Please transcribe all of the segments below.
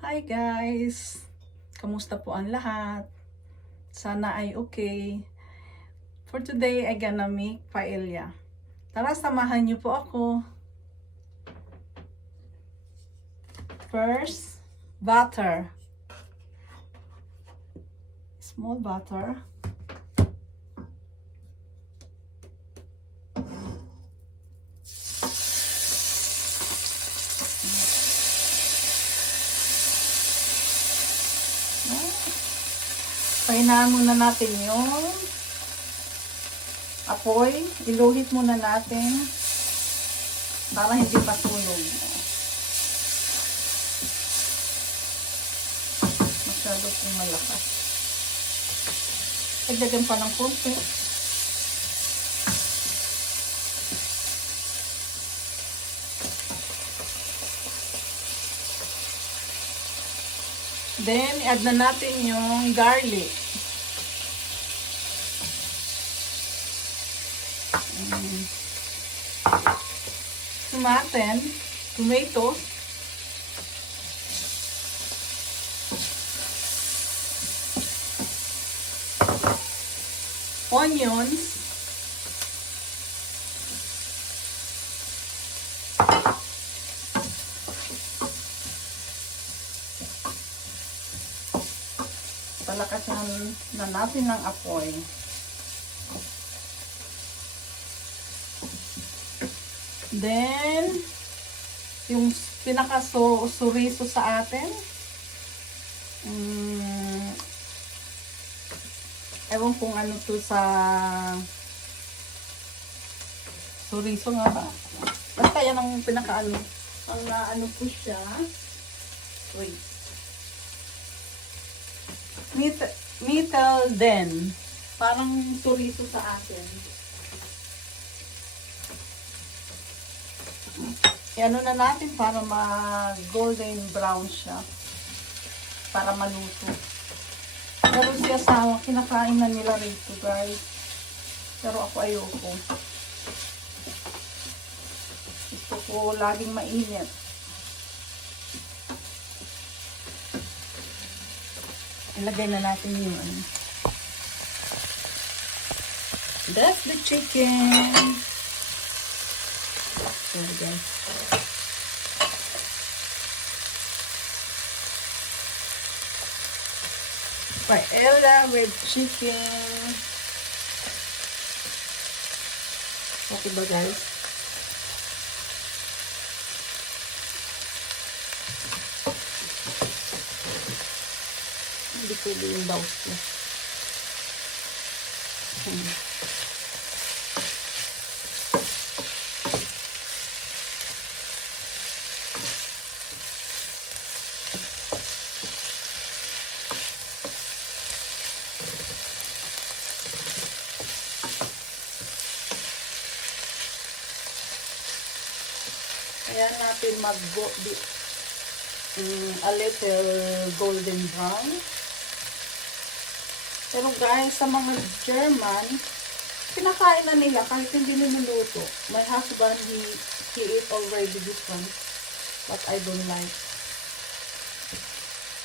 Hi guys! Kamusta po ang lahat? Sana ay okay. For today, I gonna make paella. Tara, samahan niyo po ako. First, butter. Small butter. Pahinaan muna natin yung apoy. Iluhit muna natin para hindi pasunog. Masyado pong malakas. Dagdagan pa ng konti. Then, i-add na natin yung garlic. Tomatoes. Onions. Palakasan na natin ng apoy. Then, yung pinaka-suriso sa atin, ewan kung ano to sa suriso nga ba? Basta yan ang pinaka-ano. Ang ano po siya. Wait. Metal den. Parang suriso sa atin. Ano na natin para ma-golden brown siya. Para maluto. Pero si asawa, kinakain na nila rito guys. Pero ako ayoko. Gusto ko laging mainit. Ilagay na natin yung ano. That's the chicken. So guys. Paella with chicken. Okay ba guys? Hindi pwede yung bawas ko. Kaya natin a little golden brown. Pero guys, sa mga German, kinakain na nila kahit hindi niluluto. My husband, he ate already this one. But I don't like.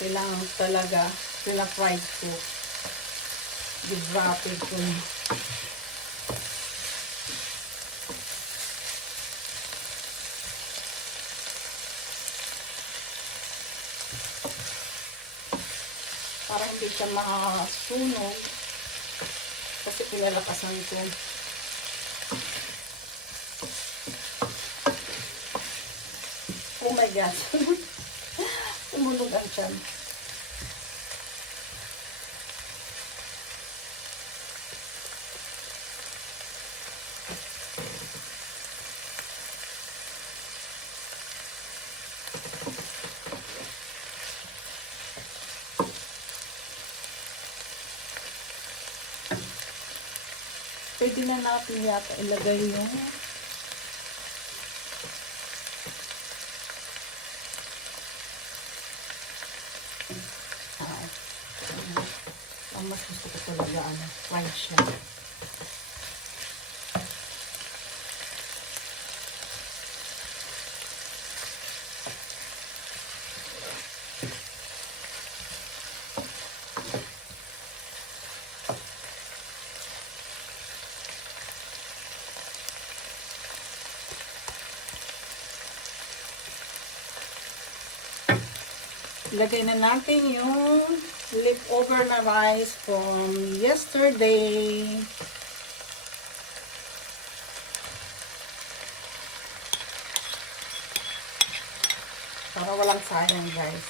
Kailangan talaga, pina-fried ko. Di-wrapped ko. Para hindi siya makasunog kasi pinalakasan ko. Oh my gosh. Tumunog ang tiyan. Pwede na natin yata ilagay yung ang mas gusto ko talaga fried siya. Lagay na natin yung leftover na rice from yesterday. Para walang sayang, guys.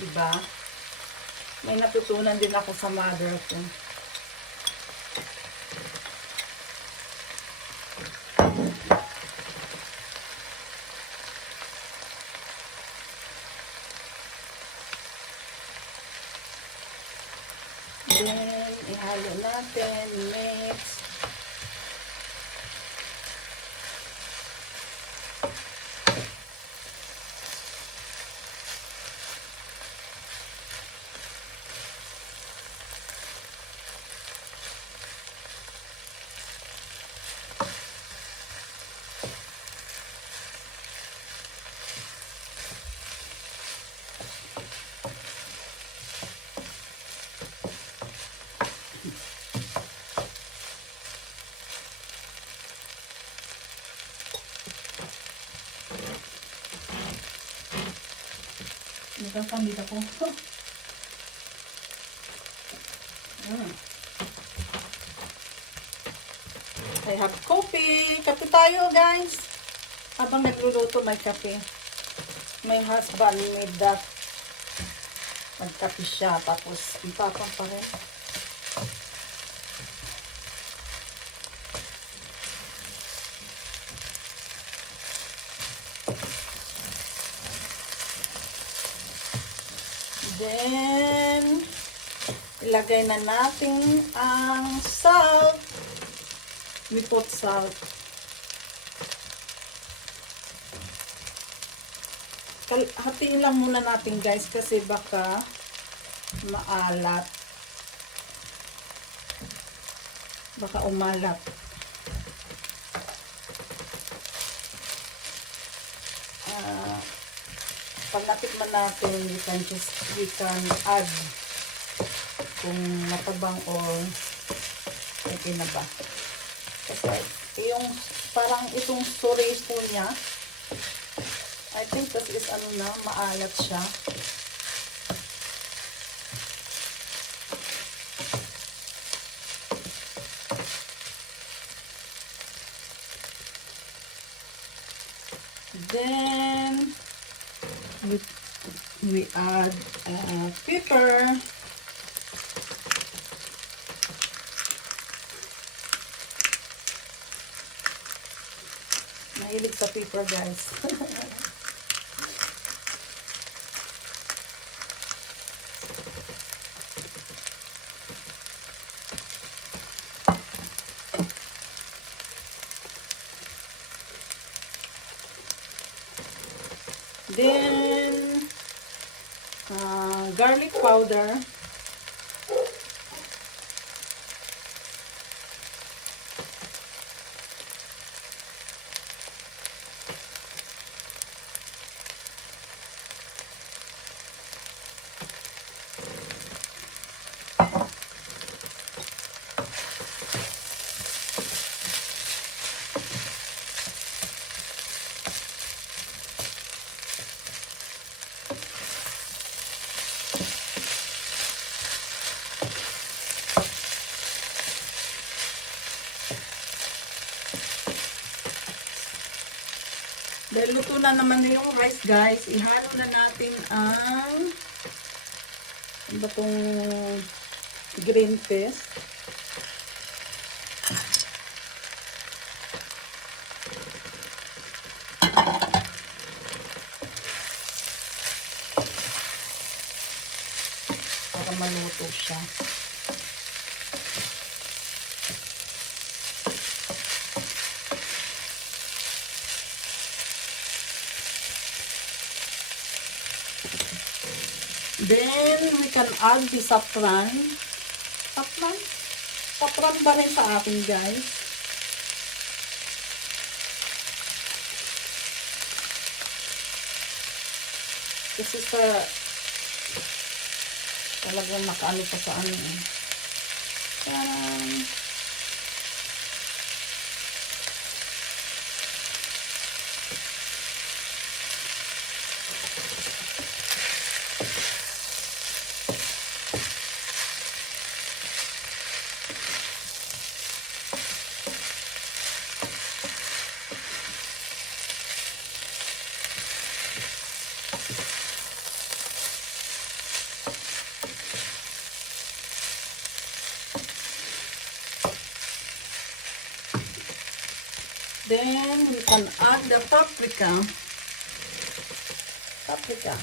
Diba? May natutunan din ako sa mother ko. Then, ihalo natin, mix. Nagkakamit ako. I have coffee. Kape tayo, guys. Habang nagluluto, may kape. My husband made that. Nagkape siya. Tapos, ang tapang pa rin. Then, ilagay na natin ang salt. We put salt. Hatiin lang muna natin, guys, kasi baka maalat. Baka umalat. Pag natikman natin, we can add kung matabang or okay na ba. Kasi yung parang itong storage po niya, I think this is ano na, maalat siya. Then we add pepper. Mahilig sa pepper, guys. Then, garlic powder. Dahil luto na naman yung rice, guys, ihalo na natin ang ano tong green peas. Para maluto siya. Then, we can add the saffron. Saffron? Saffron ba rin sa akin, guys? Kasi sa talagang nakaano pa sa ano eh. Parang Then, we can add the paprika. Paprika.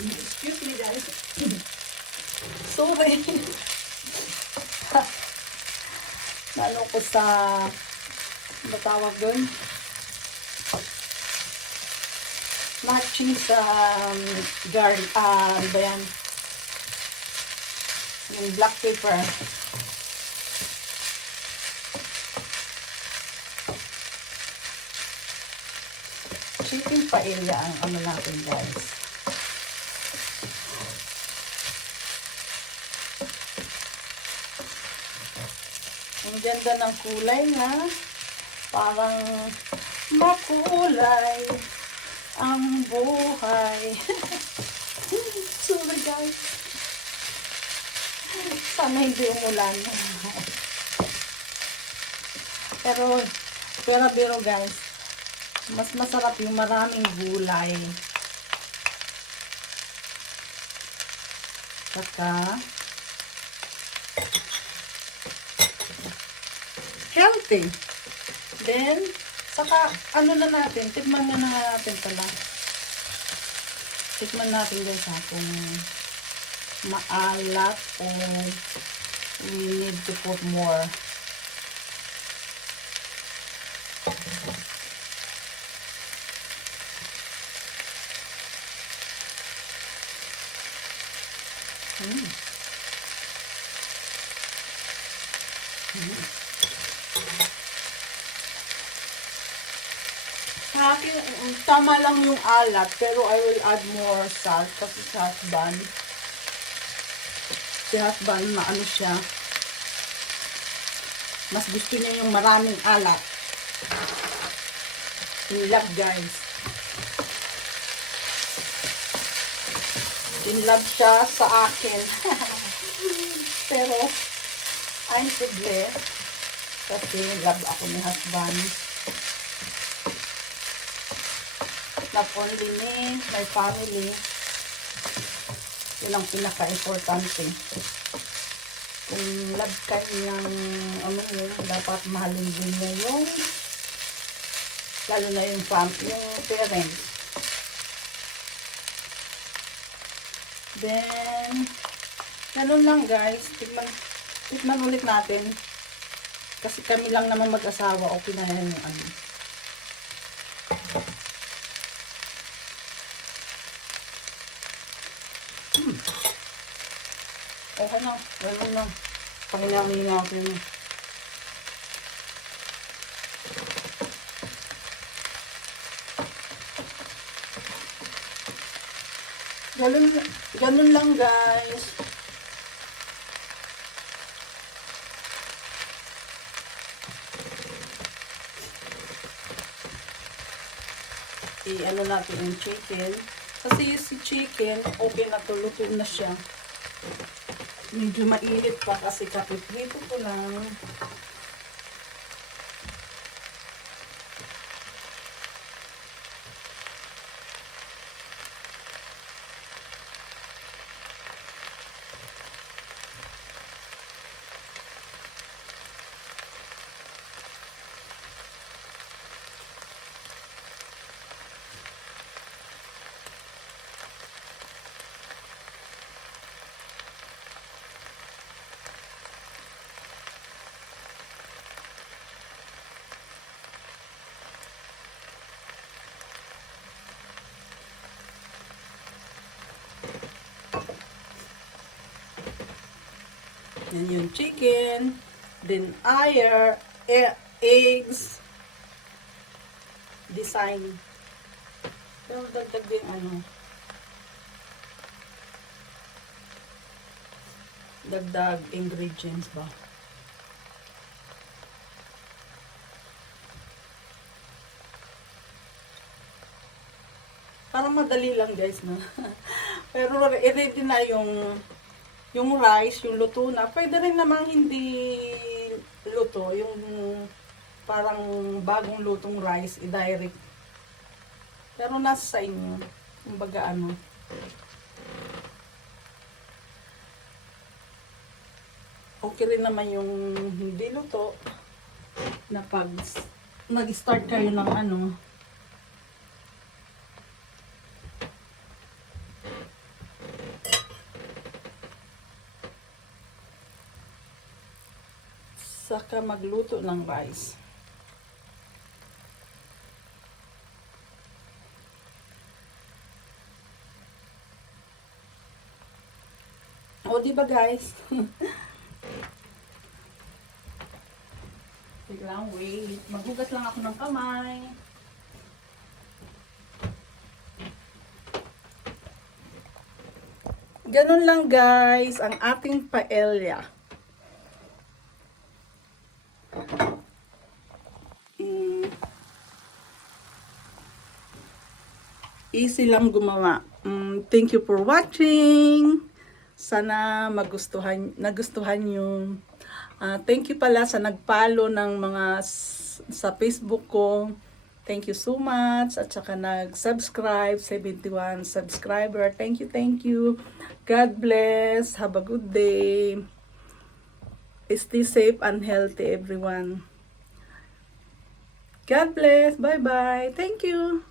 Excuse me, guys. Sorry. Lalo ko sa matawag doon. Matching sa garlic. Ano ba yan? Yung black pepper. Chicken paella ang ano natin, guys. Ang ganda ng kulay na parang makulay ang buhay. Sorry, guys. Sana hindi umulan. pero guys, mas masarap yung maraming gulay. Saka healthy. Then, saka, ano na natin, tikman na natin pala. Tikman natin guys kung maalat o we need to put more. Sa akin, tama lang yung alat, pero I will add more salt kasi si husband, maano siya, mas gusto niya yung maraming alat. In love, guys. In love siya sa akin. Pero, I'm so blessed kasi love ako ni husband. Not only me, my family. Yun ang pinaka-importante. Kung love ka niyang, dapat mahalin din niya yung, lalo na yung parents. Then, ganun lang guys. Tikman ulit natin. Kasi kami lang naman mag-asawa. Okay na yan yung ano. Okay na. Ganun lang. Pahinga-hinga ako yun. Ganun lang guys. I-ano natin yung chicken. Kasi si chicken, okay na to, luto na siya. Medyo mainit pa kasi kapiprito ko lang. Yan yung chicken. Then eggs. Design. Pero dagdag din dagdag ingredients ba? Parang madali lang guys, no? Pero i-ready na yung rice, yung luto na. Pwede rin namang hindi luto to, yung parang bagong lutong rice, i-direct. Pero nasa sa inyo. Kumbaga ano. Okay rin naman yung hindi luto na pag nag-start kayo ng ano. Saka magluto ng rice. O, di ba guys? Wait lang, wait. Maghugas lang ako ng kamay. Ganun lang guys, ang ating paella. Easy lang gumawa. Thank you for watching. Sana nagustuhan yung thank you pala sa nagpalo ng mga sa Facebook ko. Thank you so much. At saka nag-subscribe, 71 subscriber. Thank you, thank you. God bless. Have a good day. Stay safe and healthy, everyone. God bless. Bye-bye. Thank you.